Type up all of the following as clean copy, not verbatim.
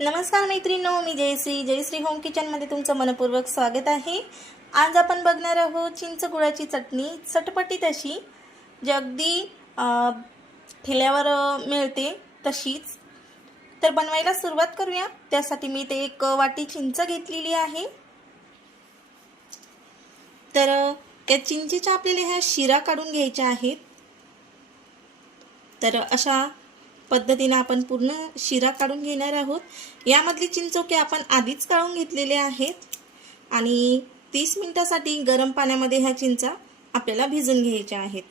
नमस्कार मैत्रिणींनो, मी जयश्री होम किचनमध्ये तुमचं मनपूर्वक स्वागत आहे। आज आपण बघणार आहोत चिंच गुळाची चटणी, चटपटीत अशी, जी अगदी ठेल्यावर मिळते तशीच। तर बनवायला सुरुवात करूया। त्यासाठी मी इथे एक वाटी चिंच घेतलेली आहे। तर त्या चिंचेच्या आपल्याला ह्या शिरा काढून घ्यायच्या आहेत। तर अशा पद्धतीने आपण पूर्ण शिरा काढून घेणार आहोत। यामधली चिंचोके आपण आधीच काढून घेतलेले आहेत आणि 30 मिनिटांसाठी गरम पाण्यामध्ये ह्या चिंचा आपल्याला भिजून घ्यायच्या आहेत।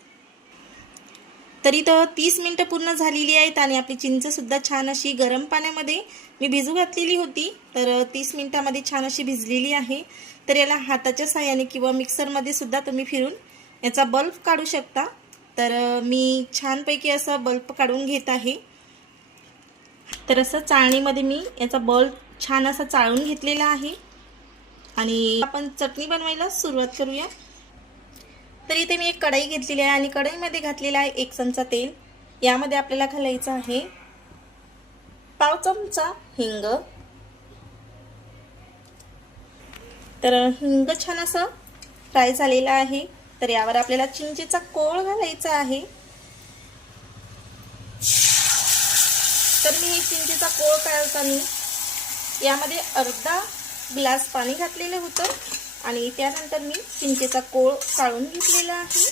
तर इथं 30 मिनिटं पूर्ण झालेली आहेत आणि आपली चिंच सुद्धा छान अशी गरम पाण्यामध्ये मी भिजू घातलेली होती। तर 30 मिनिटांमध्ये छान अशी भिजलेली आहे। तर याला हाताच्या साहाय्याने किंवा मिक्सरमध्ये सुद्धा तुम्ही फिरून याचा बल्ब काढू शकता। तर मी छानपैकी असा बल्ब काढून घेत आहे। तर असं चाळणीमध्ये मी याचा बल्ब छान असा चाळून घेतलेला आहे आणि आपण चटणी बनवायला सुरुवात करूया। तर इथे मी एक कढई घेतलेली आहे आणि कढईमध्ये घातलेला आहे 1 चमचा तेल। यामध्ये आपल्याला घालायचं आहे पाव चमचा हिंग। तर हिंग छान असं फ्राय झालेला आहे। तर यावर आपल्याला चिंचेचा कोळ घालायचा आहे। तर मी ही चिंचेचा कोळ काढताना यामध्ये अर्धा ग्लास पाणी घातलेलं होतं आणि त्यानंतर मी चिंचेचा कोळ काढून घेतलेला आहे।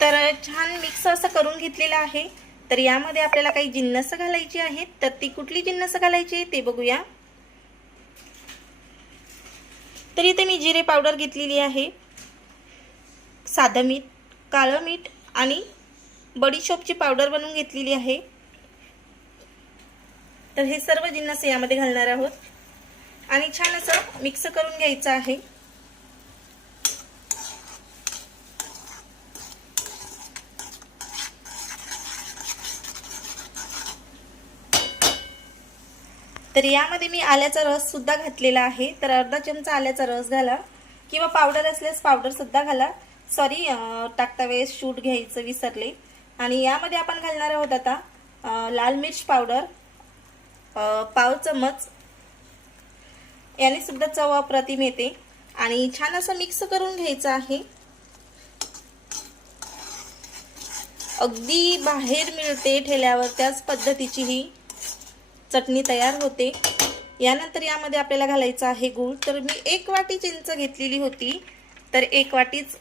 तर छान मिक्स असं करून घेतलेलं आहे। तर यामध्ये आपल्याला काही जिन्नस घालायची आहेत। तर ती कुठली जिन्नस घालायची ते बघूया। तर इथे मी जिरे पावडर घेतलेली आहे, साधं मीठ, काळं मीठ आणि बडीशोपची पावडर बनवून घेतलेली आहे। तर हे सर्व जिन्नस यामध्ये घालणार आहोत आणि छान असं मिक्स करून घ्यायचं आहे। तर यामध्ये मी आल्याचा रस सुद्धा घातलेला आहे। तर अर्धा चमचा आल्याचा रस घाला किंवा पावडर असल्यास पावडर सुद्धा घाला। सॉरी, टाकता वेळेस शूट घ्यायचं विसरले। आणि यामध्ये आपण घालणार आहोत आता लाल मिर्च पावडर पाव चमच। याने सुद्धा चव अप्रतिम येते आणि छान असं मिक्स करून घ्यायचं आहे। अगदी बाहेर मिळते ठेल्यावर त्याच पद्धतीची ही चटणी तयार होते। यानंतर यामध्ये आपल्याला घालायचा आहे गूळ। तर मी 1 वाटी चिंच घेतलेली होती, तर 1 वाटीच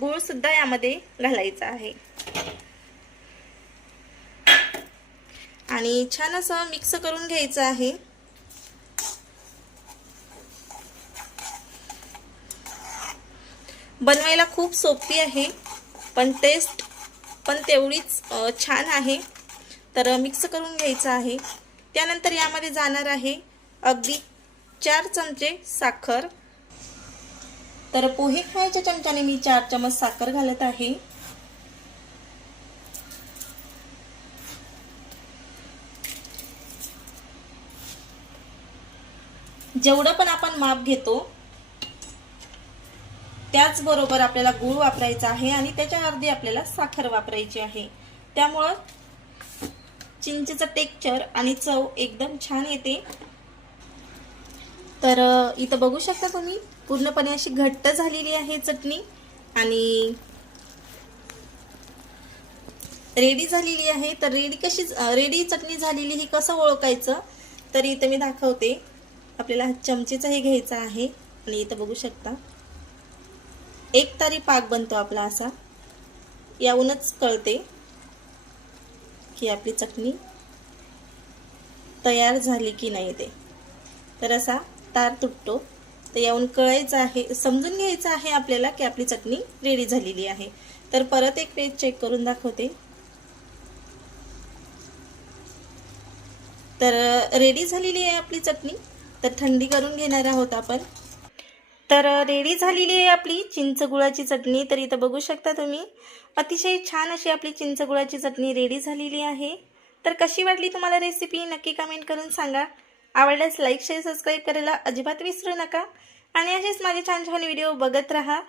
गूळ सुद्धा यामध्ये घालायचा आहे आणि छान असं मिक्स करून घ्यायचं आहे। बनवायला खूप सोपी आहे पण टेस्ट पण तेवढीच छान आहे। तर मिक्स करून घ्यायचं आहे। त्यानंतर यामध्ये जाणार आहे अगदी 4 चमचे साखर। तर पोहे खायच्या चमच्याने मी 4 चमच साखर घालत आहे। जेवढं पण आपण माप घेतो त्याचबरोबर आपल्याला गूळ वापरायचा आहे आणि त्याच्या अर्धी आपल्याला साखर वापरायची आहे। त्यामुळे चिंचेचं टेक्स्चर आणि चव एकदम छान येते। तर इथं बघू शकता तुम्ही पूर्णपणे अशी घट्ट झालेली आहे चटणी आणि रेडी झालेली आहे। तर रेडी चटणी झालेली ही कसं ओळखायचं, तर इथं मी दाखवते। आपल्याला चमचेचा हे घ्यायचा आहे आणि इथं बघू शकता एक तारी पाक बनतो आपला असा। यावूनच कळते की आपली चटणी तयार झाली की नाही ते। तर असा तार तुटतो, तर यावून कळायचं आहे, समजून घ्यायचं आहे आपल्याला की आपली चटणी रेडी झालेली आहे। तर परत एक वेळ चेक करून दाखवते। तर रेडी झालेली आहे आपली चटणी। तर थंडी करून घेणार आहोत आपण। तर रेडी झालेली आहे आपली चिंच गुळाची चटणी। तर इथं बघू शकता तुम्ही अतिशय छान अशी आपली चिंच गुळाची चटणी रेडी झालेली आहे। तर कशी वाटली तुम्हाला रेसिपी नक्की कमेंट करून सांगा। आवडल्यास लाईक शेअर सबस्क्राईब करायला अजिबात विसरू नका आणि असेच माझे छान छान व्हिडिओ बघत राहा।